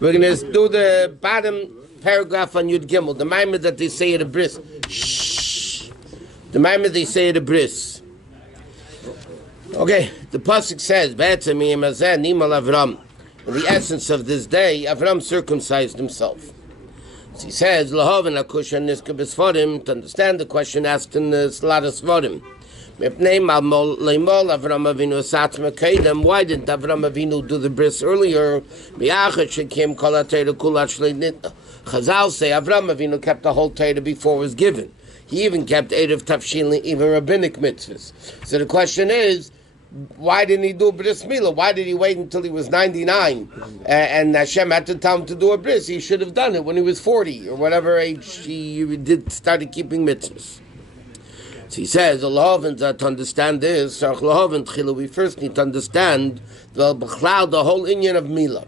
We're going to do the bottom paragraph on Yud Gimel. The Maimon that they say at a bris. Shh. The Maimon they say at a bris. Okay, the pasuk says, Avram. In the essence of this day, Avram circumcised himself. So he says, to understand the question asked in the Slada Svarim. Why didn't Avram Avinu do the bris earlier? Chazal say Avram Avinu kept the whole Torah before it was given. He even kept 8 of Tafshin, even rabbinic mitzvahs. So the question is, why didn't he do bris milah? Why did he wait until he was 99 and Hashem had to tell him to do a bris? He should have done it when he was 40 or whatever age he started keeping mitzvahs. So he says, to understand this, we first need to understand the whole inyan of milah.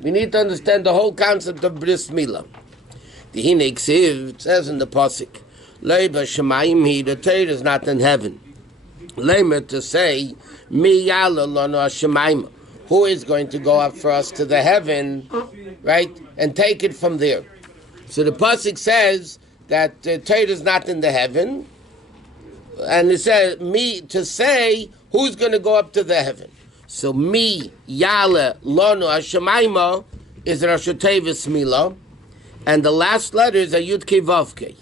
We need to understand the whole concept of bris milah. The Hinei Ksiv, it says in the pasuk, the Torah is not in heaven. Lamer to say, Mi yala lanu hashemayim. Who is going to go up for us to the heaven, right, and take it from there? So the pasuk says that the Torah is not in the heaven, and it says me to say who's going to go up to the heaven. So mi yala lanu hashemayim is Rosh Tevis milah, and the last letters are Yud Kei Vav Kei.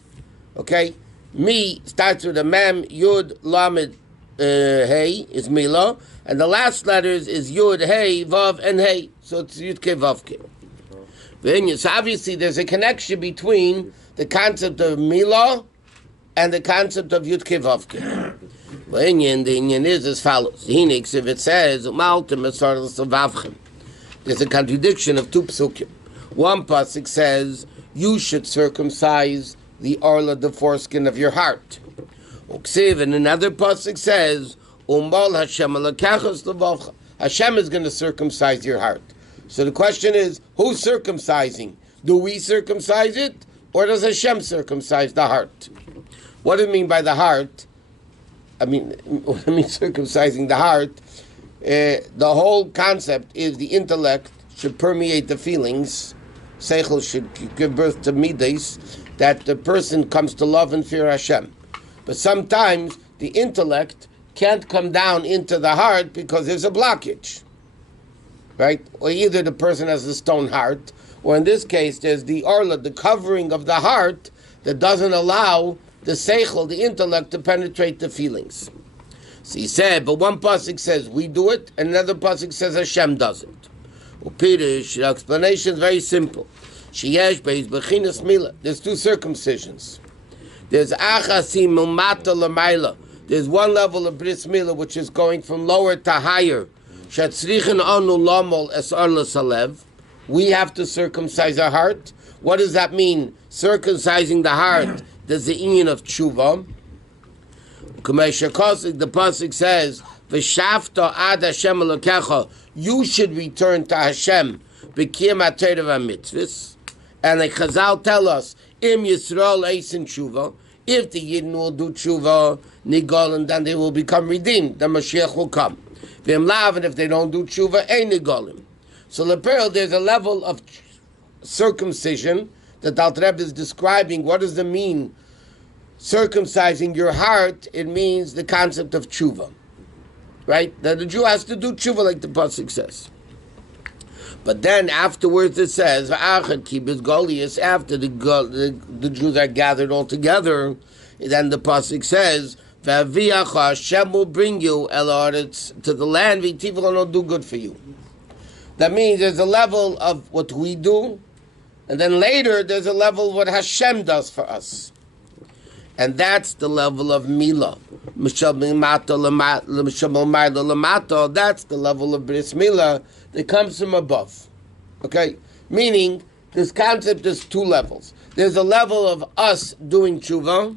Okay, mi starts with a mem, Yud Lamed. Hey is Milah, and the last letters is Yud, Hey, Vav, and Hey. So it's Yud Ke Vav Ke. So obviously there's a connection between the concept of Milah and the concept of Yud Ke Vav Ke. The Inyan is as follows. If it says, there's a contradiction of two psukim. One pasuk says, you should circumcise the orla, the foreskin of your heart. And another pasuk says, Hashem is going to circumcise your heart. So the question is, who's circumcising? Do we circumcise it, or does Hashem circumcise the heart? What do you mean by the heart? What I mean circumcising the heart, the whole concept is the intellect should permeate the feelings. Seichel should give birth to midas, that the person comes to love and fear Hashem. But sometimes the intellect can't come down into the heart because there's a blockage, right? Or either the person has a stone heart, or in this case, there's the orla, the covering of the heart that doesn't allow the seichel, the intellect, to penetrate the feelings. So he said, but one pasuk says we do it, and another pasuk says Hashem does it. Upirish, the explanation is very simple. Sheyesh beis bechinas milah. There's two circumcisions. There's achasim umata l'mayla. There's one level of bris milah which is going from lower to higher. Shetzrichen anu lamol es arla salev. We have to circumcise our heart. What does that mean? Circumcising the heart. There's the inyan of tshuva. The pasuk says, "V'shavta ad Hashem elokecha." You should return to Hashem. B'kiyam ha'torah v'mitzvos. And like Chazal tell us, Im Yisrael Eisen Tshuva, if the Yidden will do Tshuva, Nigolim, then they will become redeemed. The Mashiach will come. V'im lav, and if they don't do Tshuva, Ein Nigolim. So there's a level of circumcision that Alter Rebbe is describing. What does it mean? Circumcising your heart, it means the concept of Tshuva. Right? That the Jew has to do Tshuva like the pasuk says. But then afterwards it says, after the Jews are gathered all together, then the pasuk says, Hashem will bring you to the land, v'tivol will do good for you. That means there's a level of what we do, and then later there's a level of what Hashem does for us. And that's the level of milah. That's the level of bris milah that comes from above. Okay? Meaning, this concept is two levels. There's a level of us doing tshuva,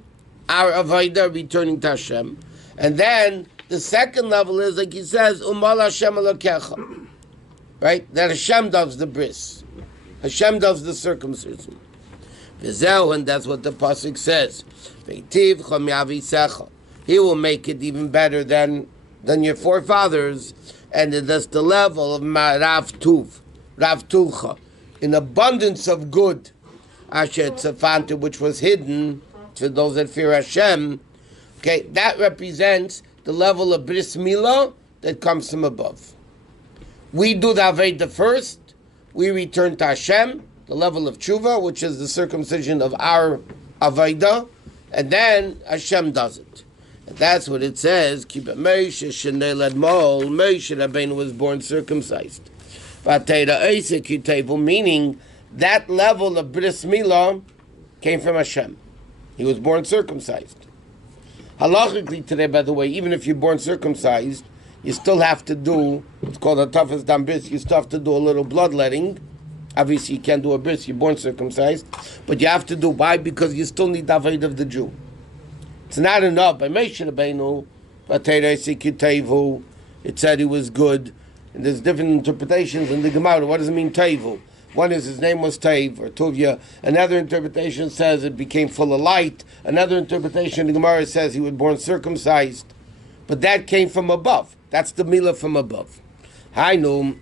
our avodah, returning to Hashem. And then, the second level is, like he says, Umal Hashem elokecha. Right? That Hashem does the bris. Hashem does the circumcision. And that's what the pasuk says. He will make it even better than your forefathers, and that's the level of Ma'arav Tuv. Rav Tulcha, in abundance of good, Asher Tzafanta, which was hidden to those that fear Hashem. Okay, that represents the level of bris milah that comes from above. We do the Aveda first. We return to Hashem, the level of tshuva, which is the circumcision of our Aveda, and then Hashem does it. And that's what it says. Moshe Rabbeinu was born circumcised. Meaning that level of bris milah came from Hashem. He was born circumcised. Halachically today, by the way, even if you're born circumcised, you still have to do, it's called a toughest dam bris, you still have to do a little bloodletting. Obviously you can't do a bris, you're born circumcised, but you have to do, why? Because you still need the avodah of the Jew. It's not enough. By Moshe Rabbeinu, it said he was good, and there's different interpretations in the Gemara. What does it mean, tevu? One is his name was Tev, or Tuvia. Another interpretation says it became full of light. Another interpretation in the Gemara says he was born circumcised. But that came from above. That's the milah from above. Hainu,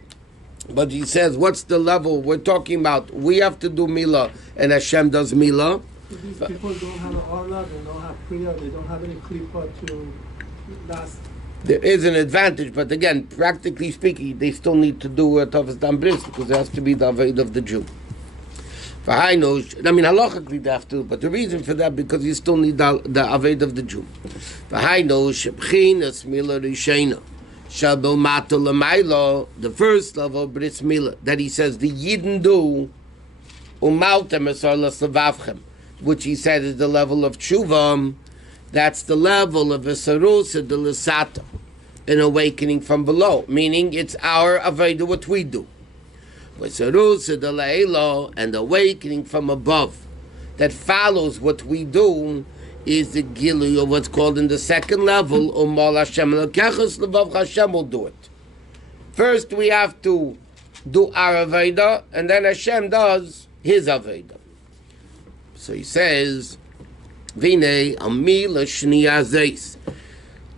but he says, what's the level we're talking about? We have to do milah, and Hashem does milah. These people don't have an orla, they don't have priya, they don't have any klipa to last. There is an advantage, but again, practically speaking, they still need to do a Tavas Dam Bris because it has to be the Aved of the Jew. Halachically they have to, but the reason for that, because you still need the Aved of the Jew. The first level of Bris Milah, that he says the Yidden do, which he said is the level of Tshuva. That's the level of Esarusa de Lisata, an awakening from below, meaning it's our Aveda, what we do. Esarusa de Le'elo, and awakening from above, that follows what we do, is the Gilu of what's called in the second level, Umal Hashem L'Kechus L'Vav Hashem will do it. First we have to do our Aveda, and then Hashem does his Aveda. So he says, Vine Amila Shniya Zeis.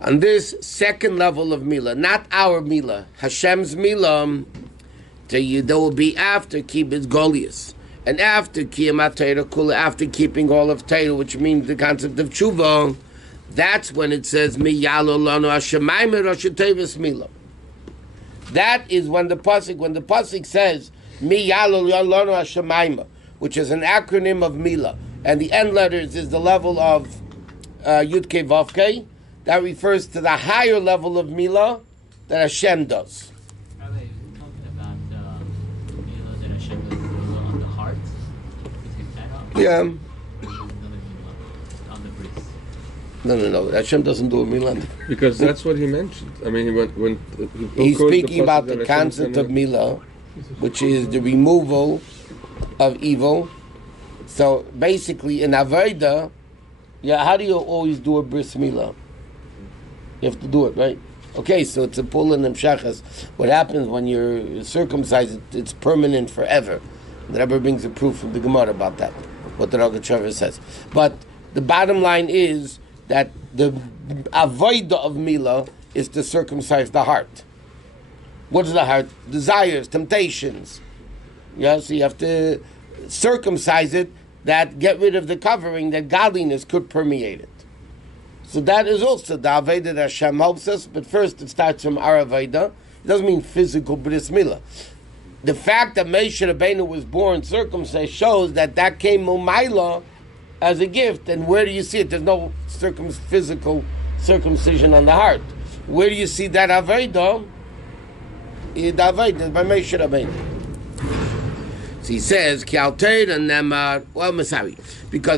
On this second level of Milah, not our Milah, Hashem's Milah, there will be after Kibbutz Goliath, and after Kiyamat Torah Kula, after keeping all of Torah, which means the concept of Tshuva, that's when it says Miyalo Lano Hashemayim Rosh Tevis Milah. That is when the pasuk says Miyalo Lano Hashemayim, which is an acronym of Milah, and the end letters is the level of Yud Kei Vav Kei. That refers to the higher level of Milah that Hashem does. Rabbi, you're talking about Milah that Hashem does Milah on the heart. We take that off. Yeah. Or there's another Milah on the bris. No. Hashem doesn't do a Milah. Because that's what he mentioned. I mean, when He's speaking about the concept of Milah, which is the removal of evil. So basically, in Aveda, how do you always do a bris milah? You have to do it, right? Okay, so it's a pull in Shachas. What happens when you're circumcised, it's permanent forever. The Rebbe brings a proof from the Gemara about that, what the Rogatchover says. But the bottom line is that the Aveda of milah is to circumcise the heart. What is the heart? Desires, temptations. Yeah, so you have to circumcise it, that get rid of the covering, that godliness could permeate it. So that is also the Aveda that Hashem helps us, but first it starts from our Aveda. It doesn't mean physical bris milah. The fact that Moshe Rabbeinu was born circumcised shows that came Umayla as a gift, and where do you see it? There's no physical circumcision on the heart. Where do you see that Aveda? The Aveda is by Moshe Rabbeinu. So he says, because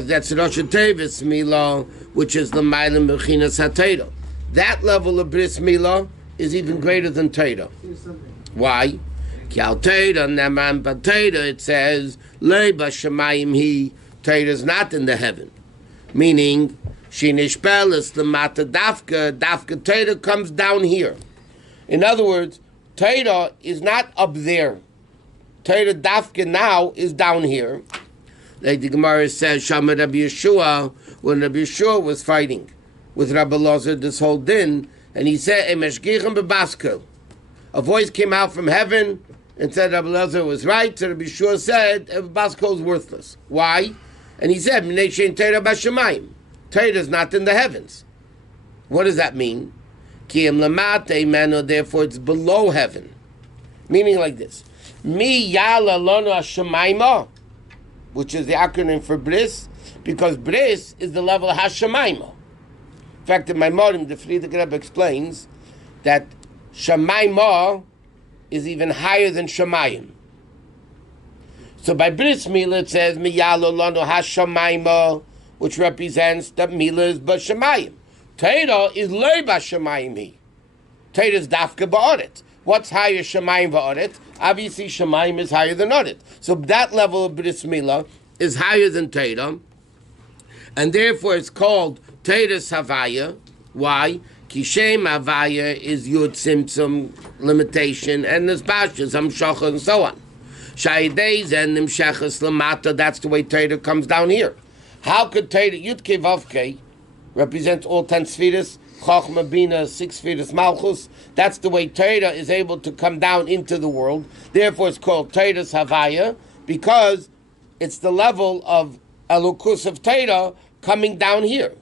that's Rosh Tevis Milah, which is the Mailim Bechinas HaTeira. That level of Bris Milah is even greater than Teira. Why? It says, Leiba Shemayim Hi, Teira is not in the heaven. Meaning, Shinishpelis, the Mata Dafka Teira comes down here. In other words, Teira is not up there. Torah Dafka now is down here. Like the Gemara says, Shama Rabbi Yeshua, when Rabbi Yeshua was fighting with Rabbi Lazar this whole din, and he said, a voice came out from heaven and said Rabbi Elazar was right. So Rabbi Shua said Bas Kol is worthless. Why? And he said, Minei shein Torah b'shamayim. Torah is not in the heavens. What does that mean? Ki im lamate meno, therefore it's below heaven. Meaning like this. Mi yala lono hashemayma, which is the acronym for bris, because bris is the level of hashemayma. In fact, in Maimorim, the Frierdiker Rebbe explains that Shamayma is even higher than Shamayim. So by Bris Mila it says Miyalo Lano HaShamayma, which represents that Mila is Bashamayim. Torah is Lei Bashamayim. Torah is Dafka Ba'aret. What's higher, Shamayim Ba'aret? Obviously Shamayim is higher than Aret. So that level of Bris Mila is higher than Torah, and therefore it's called Torah's Havaya. Why? Kishem Havaya is Yud Tzimtzum limitation, and there's Bashas, Hamshacha, and so on. Shaydez and Nimshachas Lamata, that's the way Torah comes down here. How could Torah, Yud Kei Vav Kei, represents all 10 Sfiras, Chochma Bina, 6 Sfiras Malchus, that's the way Torah is able to come down into the world. Therefore it's called Torah's Havaya, because it's the level of Elokus of Torah coming down here.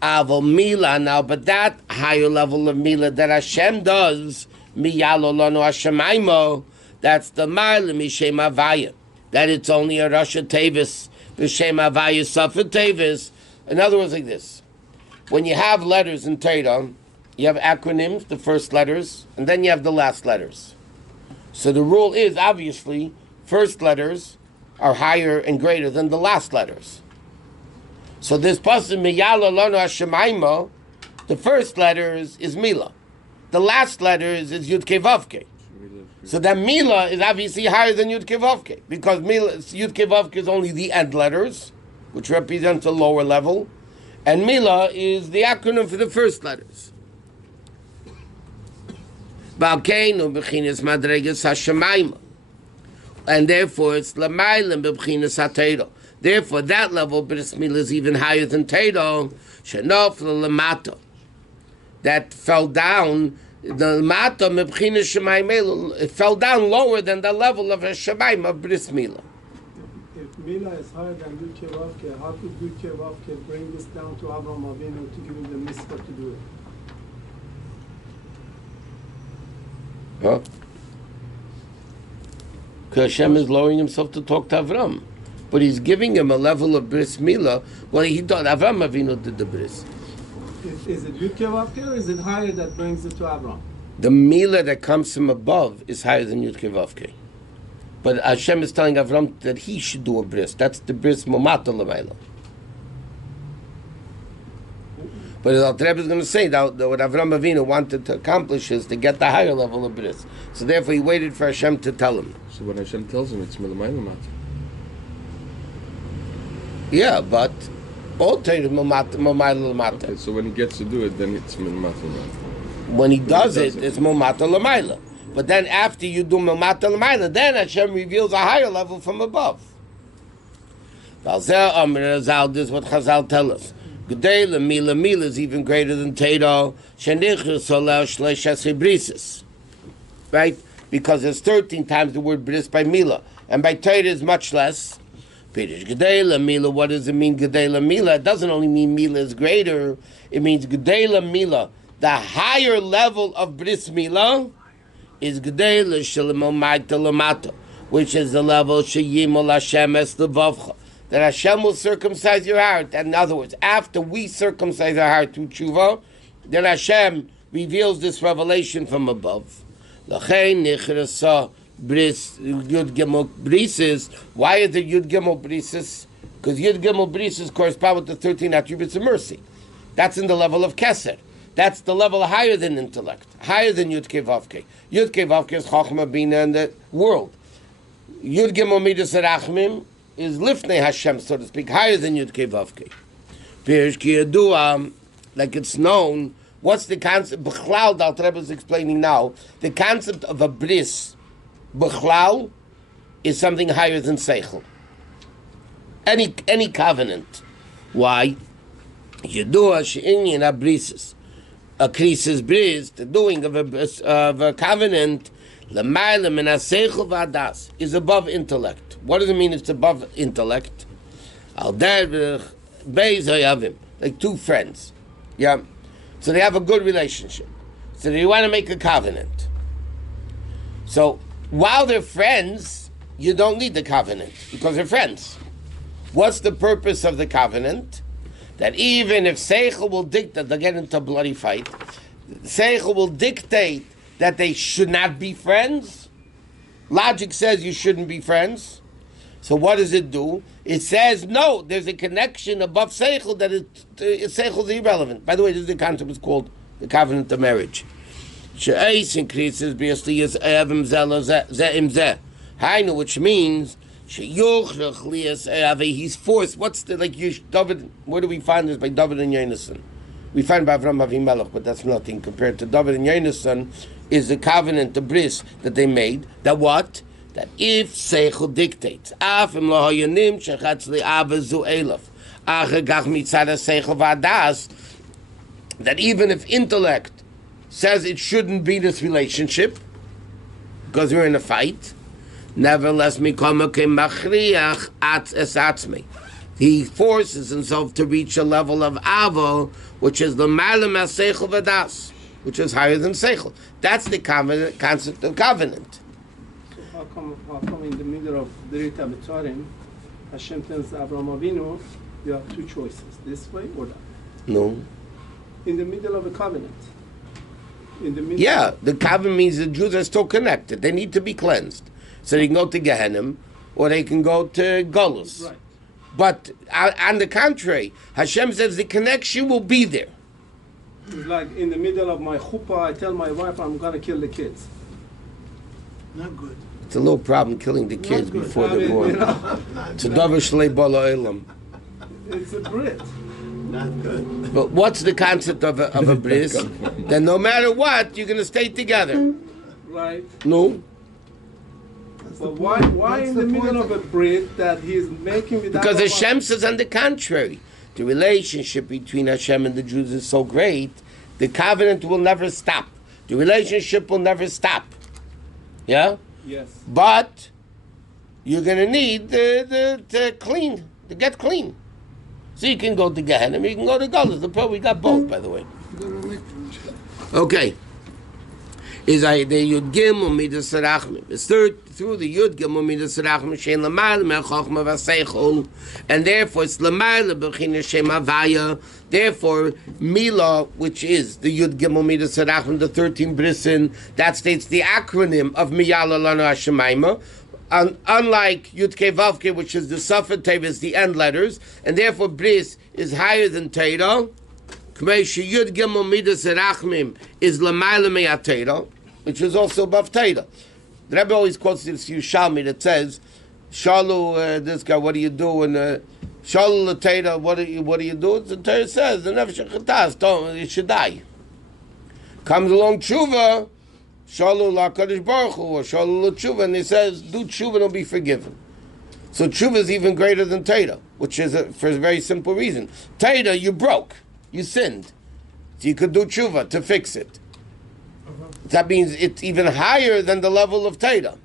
Avol Mila now, but that higher level of Mila that Hashem does, Miyalo Lano Hashemaymo, that's the Ma'ala Mishem Havaya. That it's only a Rasha Tevis, Vishem Havaya Safa Tevis. In other words, like this. When you have letters in Torah, you have acronyms, the first letters, and then you have the last letters. So the rule is, obviously, first letters are higher and greater than the last letters. So this person, Miyala Lono Hashemayma, the first letters is Mila. The last letters is Yud Kei Vav Kei. So that Mila is obviously higher than Yud Kei Vav Kei, because Yud Kei Vav Kei is only the end letters, which represents a lower level, and Mila is the acronym for the first letters. Balkeinu B'chinas Madregas Hashemayma. And therefore it's Lamaylim B'chinas HaTorah. Therefore, that level of Bris Mila is even higher than Torah. Shenof Lamata, that fell down. The Lamata Mebchinas Shemayim, it fell down lower than the level of Shemayim of Bris Mila. If Mila is higher than Yud Kei Vav Kei, how could Yud Kei Vav Kei bring this down to Avraham Avinu to give him the mitzvah to do it? Huh? Because Hashem is lowering himself to talk to Avram. But he's giving him a level of Bris Mila. Well, he thought Avram Avinu did the Bris. Is it Yud Kei Vav Kei, or is it higher that brings it to Avraham? The Mila that comes from above is higher than Yud Kei Vav Kei. But Hashem is telling Avram that he should do a Bris. That's the Bris Momata L'mayla. But the Rebbe is going to say that what Avram Avinu wanted to accomplish is to get the higher level of Bris. So therefore he waited for Hashem to tell him. So when Hashem tells him, it's Milamayla Mata. Yeah, but all Torah is Momayla L'mata. Okay, so when he gets to do it, then it's Milamata Mata. When he does it, it's Momata L'mayla. But then after you do Momata L'mayla, then Hashem reveals a higher level from above. This is what Chazal tell us. G'day Mila is even greater than Torah. Right? Because there's 13 times the word Bris by Mila. And by Torah is much less. Pirish Gedela Mila, what does it mean Gedela Mila? It doesn't only mean Mila is greater, it means Gedela Mila. The higher level of Bris Mila is Gedela Shalimomai Telamata, which is the level Sheyimol Hashem Es Levavcha, that Hashem will circumcise your heart. And in other words, after we circumcise our heart through tshuva, then Hashem reveals this revelation from above. L'chein Nichrasa Bris, Yud Gimel Brises. Why is it Yud Gimel Brises? Because Yud Gimel Brises correspond with the 13 attributes of mercy. That's in the level of Keser. That's the level higher than intellect, higher than Yud Kei Vav Kei. Yud Kei Vav Kei is Chochma Bina in the world. Yud Gimel Midas Rachmim is Lifnei Hashem, so to speak, higher than Yud Kei Vav Kei. Pirish Ki Yadua, like it's known, what's the concept? B'chlal, the Alter Rebbe is explaining now, the concept of a bris, B'chlal, is something higher than Seichel. Any covenant. Why? Yadua she'inyin abrises. A krisis bris, the doing of a covenant, L'mayla min ha-seichel v'hadas is above intellect. What does it mean it's above intellect? Al derech beis hayavim, like two friends. Yeah. So they have a good relationship. So they want to make a covenant. So while they're friends, you don't need the covenant because they're friends. What's the purpose of the covenant? That even if Seichel will dictate, they'll get into a bloody fight, Seichel will dictate that they should not be friends. Logic says you shouldn't be friends. So what does it do? It says, no, there's a connection above Seichel that Seichel is irrelevant. By the way, this is the concept is called the covenant of marriage. She'eis increases basically is evim ze'im zeh. Hainu, which means he's forced. What's the David? Where do we find this by David and Yonasan? We find by Avram Avimelech, but that's nothing compared to David and Yonasan. Is the covenant, the bris that they made? That what? That if Seichel dictates, afim lo hayanim shechatz li'ava zu elaf, achagach mitzada Seichel v'adas, that even if intellect says it shouldn't be this relationship because we're in a fight. Nevertheless, he forces himself to reach a level of avo, which is the malam seichel v'das, which is higher than seichel. That's the concept of covenant. So how come in the middle of the Rita B'Tzarim, Hashem tells Avraham Avinu, you have two choices, this way or that? No. In the middle of a covenant. In the middle. Yeah, the covenant means the Jews are still connected. They need to be cleansed. So they can go to Gehenim, or they can go to Golus. Right. But on the contrary, Hashem says the connection will be there. It's like in the middle of my chuppah, I tell my wife I'm going to kill the kids. Not good. It's a little problem killing the kids Not good. before I they're mean, born. you know, It's a davar shlei bala olam. it's a Brit. Not good. But what's the concept of a bris? Then no matter what, you're going to stay together. Right. No? But why in the middle of a Brit that he's making without Because a Hashem says on the contrary. The relationship between Hashem and the Jews is so great, the covenant will never stop. The relationship will never stop. Yeah? Yes. But you're going to need to get clean. So you can go to Gehenna, you can go to Golus. We got both, by the way. Okay. Is the Yud Gimel Midas Rachmim. It's through the Yud Gimel Midas Rachmim Shein Lamayla Mel Chochma V'Seichel, and therefore it's Lamayla B'China Shem Havaya. Therefore, Mila, which is the Yud Gimel Midas Rachmim, the 13 Brisin, that states the acronym of Miyala Lanu Hashemayma. Unlike Yud Kei Vav Kei, which is the Safed Tevis, the end letters, and therefore Bris is higher than Teira. Yud Gimel Midas Rachmim is Lamayla Me'atera, which is also above Teira. The Rebbe always quotes this Yerushalmi that says, Shalu, this guy, what do you do? And Shalu L'Teira, what do you do? The Teira says, the Nefesh HaChatas, you should die. Comes along Tshuva, Shalu LaKadosh Baruch Hu, or Shalu L'Tshuva, and he says, do Tshuva and will be forgiven. So Tshuva is even greater than Teira, which is for a very simple reason. Teira, you broke. You sinned. So you could do tshuva to fix it. That means it's even higher than the level of Teira.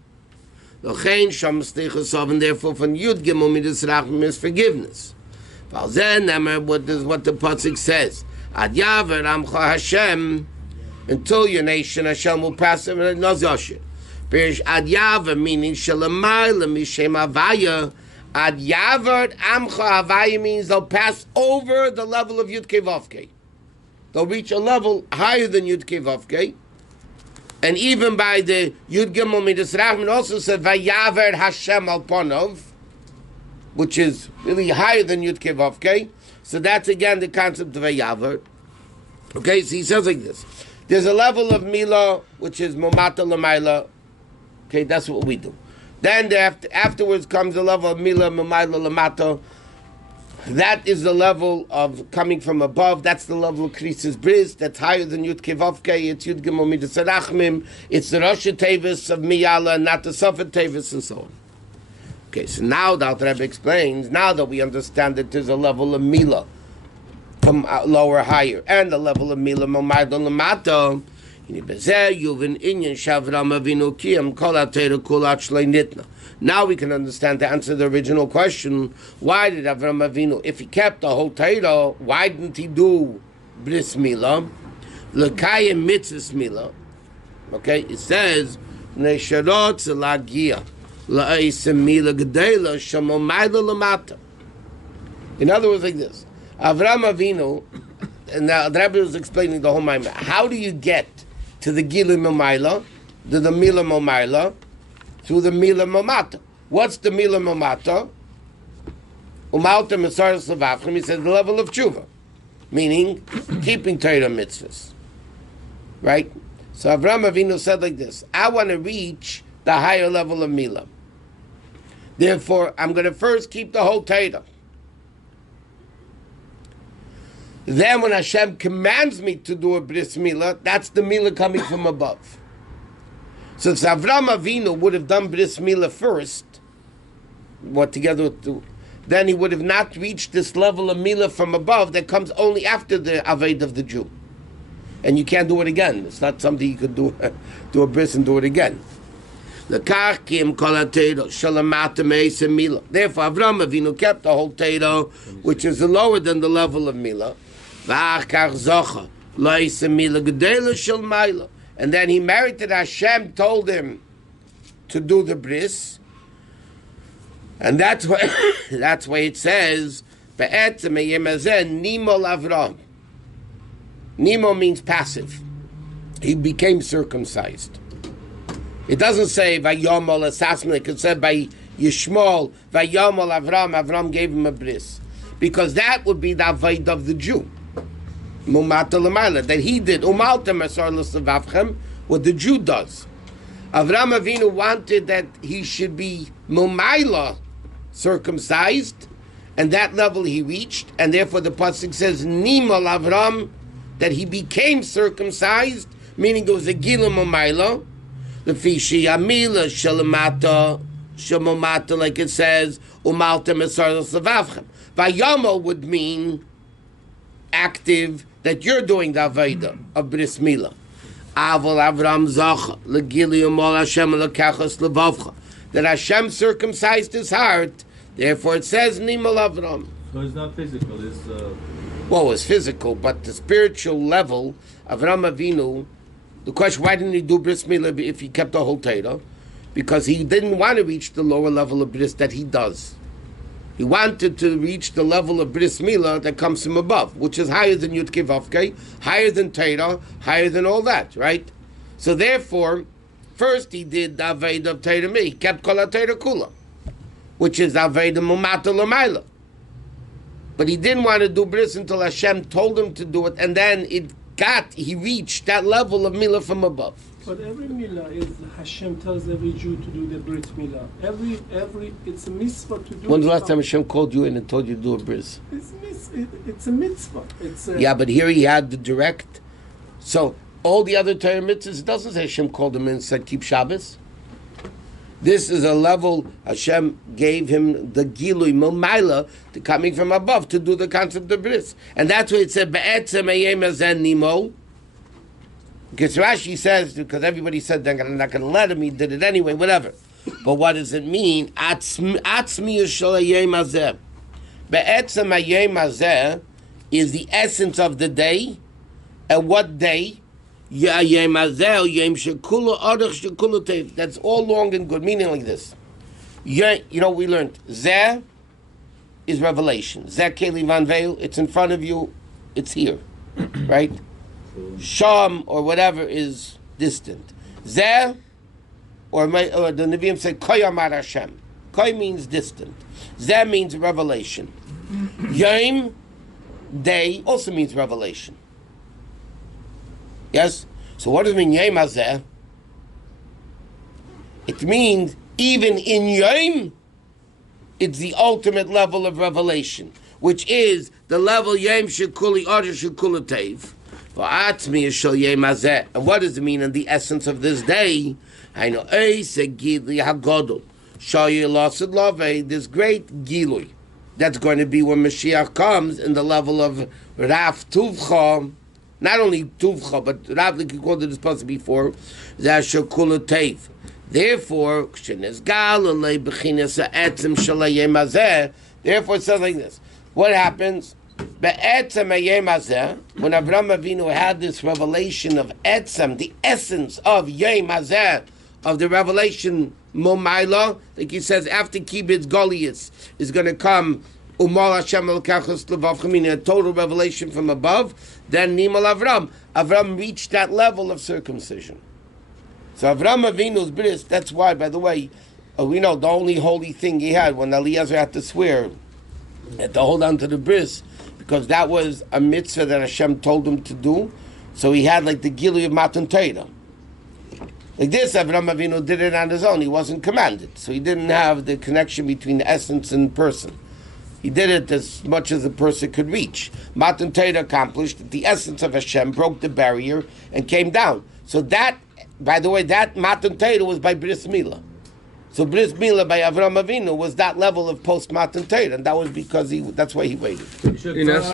And therefore from Yud Gimel Midas Rachmim is forgiveness. What the Pasuk says. Ad Yaver Amcha Hashem, until your nation Hashem will pass him in Nazashir. Ad Yaver meaning Shalamayla Mishem Avaya. Ad Yavard Amcha Havaya means they'll pass over the level of Yud Kei Vav Kei. They'll reach a level higher than Yud Kei Vav Kei. And even by the Yud Gimel Midas Rachmim also said Vayavar Hashem Al Ponov, which is really higher than Yud Kei Vav Kei. So that's again the concept of Vayavar. Okay, so he says like this. There's a level of Mila, which is Momata Lamaila. Okay, that's what we do. Then afterwards comes the level of Mila, Mamayla, Lamato. That is the level of coming from above. That's the level of Krisis Bris. That's higher than Yud Kei Vav Kei. It's Yud Gimel Midas Rachmim. It's the Rosh Tevis of Miyala, not the Safed Tevis, and so on. Okay, so now the Alter Rebbe explains, now that we understand that there's a level of Mila, from lower, higher, and the level of Mila, Mamayla, Lamato, Now we can understand to answer the original question. Why did Avram Avinu, if he kept the whole Torah, why didn't he do bris milah? L'kayim mitzvahs milah. Okay, it says nesharot lagia la'isem milah gedela shamomayla lamata. In other words, like this: Avram Avinu, and now the Rebbe was explaining the whole Maimon. How do you get to the Gilui Momayla, to the Mila Momayla, through the Mila Momata? What's the Mila Momata? Umalta Mesaras Levavchem, he says the level of tshuva, meaning keeping Torah mitzvahs. Right? So Avram Avinu said like this: I want to reach the higher level of Mila. Therefore, I'm going to first keep the whole Torah. Then when Hashem commands me to do a bris milah, that's the milah coming from above. So if Avram Avinu would have done bris milah first, then he would have not reached this level of milah from above that comes only after the aved of the Jew. And you can't do it again. It's not something you could do a bris and do it again. Therefore, Avram Avinu kept the whole Torah, which is lower than the level of milah. And then he merited, Hashem told him to do the bris. And that's why it says, Nimo Avram. Nimo means passive. He became circumcised. It doesn't say Vayomol Asasman, it could say by Yishmol, Vayomol Avram gave him a bris. Because that would be the avoid of the Jew. Mumata Lamaila, that he did Umalta Masar L'Savavchem, what the Jew does. Avram Avinu wanted that he should be Mumaila, circumcised, and that level he reached, and therefore the pasuk says Nimal Avram, that he became circumcised, meaning it was a Gila Mumaila, the Fishi Amila Shalamata Shamomata, like it says Umalta Masar L'Savavchem. Vayamol would mean active, that you're doing the Aveda of Bris Milah. Aval Avram Zacha, Legilium Ol Hashem Lekachas Levavcha, that Hashem circumcised his heart, therefore it says Nimal Avram. So it's not physical, it's... Well, it's physical, but the spiritual level, Avram Avinu, the question, why didn't he do Bris Milah if he kept the whole Torah? Because he didn't want to reach the lower level of Bris that he does. He wanted to reach the level of bris milah that comes from above, which is higher than Yud Kivavke, higher than Torah, higher than all that, right? So therefore, first he did the Aved of Torah Mi. He kept Kol HaTorah Kula, which is Aved Mumata L'Mayla. But he didn't want to do bris until Hashem told him to do it, and then he reached that level of milah from above. But every milah is Hashem tells every Jew to do the brit milah. Every it's a mitzvah to do. When's the last time Hashem called you in and told you to do a bris? It's a mitzvah. Yeah, but here he had the direct. So all the other Torah mitzvahs, it doesn't say Hashem called him in and said keep Shabbos. This is a level Hashem gave him the Gilui Momaila, coming from above to do the concept of bris, and that's why it said Be'etzem Ayem Azen Nimo. Because Rashi says, because everybody said they're not going to let him, he did it anyway, whatever. But what does it mean? Atzmi Yishal Ayem Azeh. Be'etzem Ayem Azeh is the essence of the day. And what day? Ayem Azeh, Yem Shekula Adach Shekula Tev. That's all long and good, meaning like this. You know, we learned, Zeh is revelation. Zeh Keli Van Veil, it's in front of you, it's here. Right? Sham or whatever is distant. Zeh, or the Nevi'im say Koy Amar Hashem. Koy means distant. Zeh means revelation. Yom, day, also means revelation. Yes? So what does it mean Yom Hazeh? It means even in Yom, it's the ultimate level of revelation, which is the level Yom Shekuli Order Shekula Tev. And what does it mean in the essence of this day? I know this great Gilui. That's going to be when Mashiach comes in the level of Raf Tuvcha, Not only tuvcha, but Ravlik called it supposed to be before. Zasher kula tev. Therefore, therefore it says like this. What happens? When Avraham Avinu had this revelation of Etzem, the essence of Yom Hazeh, of the revelation Momaila, like he says, after Kibbutz Goliath is going to come Umar Hashem Elokachos Levavchem, a total revelation from above, then Nimal Avram. Avram reached that level of circumcision. So Avram Avinu's bris, that's why, by the way, we know the only holy thing he had when Eliezer had to swear, had to hold on to the bris, because that was a mitzvah that Hashem told him to do. So he had like the Gili of Matan Torah. Like this, Avram Avinu did it on his own. He wasn't commanded. So he didn't have the connection between the essence and person. He did it as much as a person could reach. Matan Torah accomplished that the essence of Hashem broke the barrier and came down. So that, by the way, that Matan Torah was by Bris Milah. So Bris Milah by Avram Avinu was that level of post Matan Torah, and that was because that's why he waited. In essence,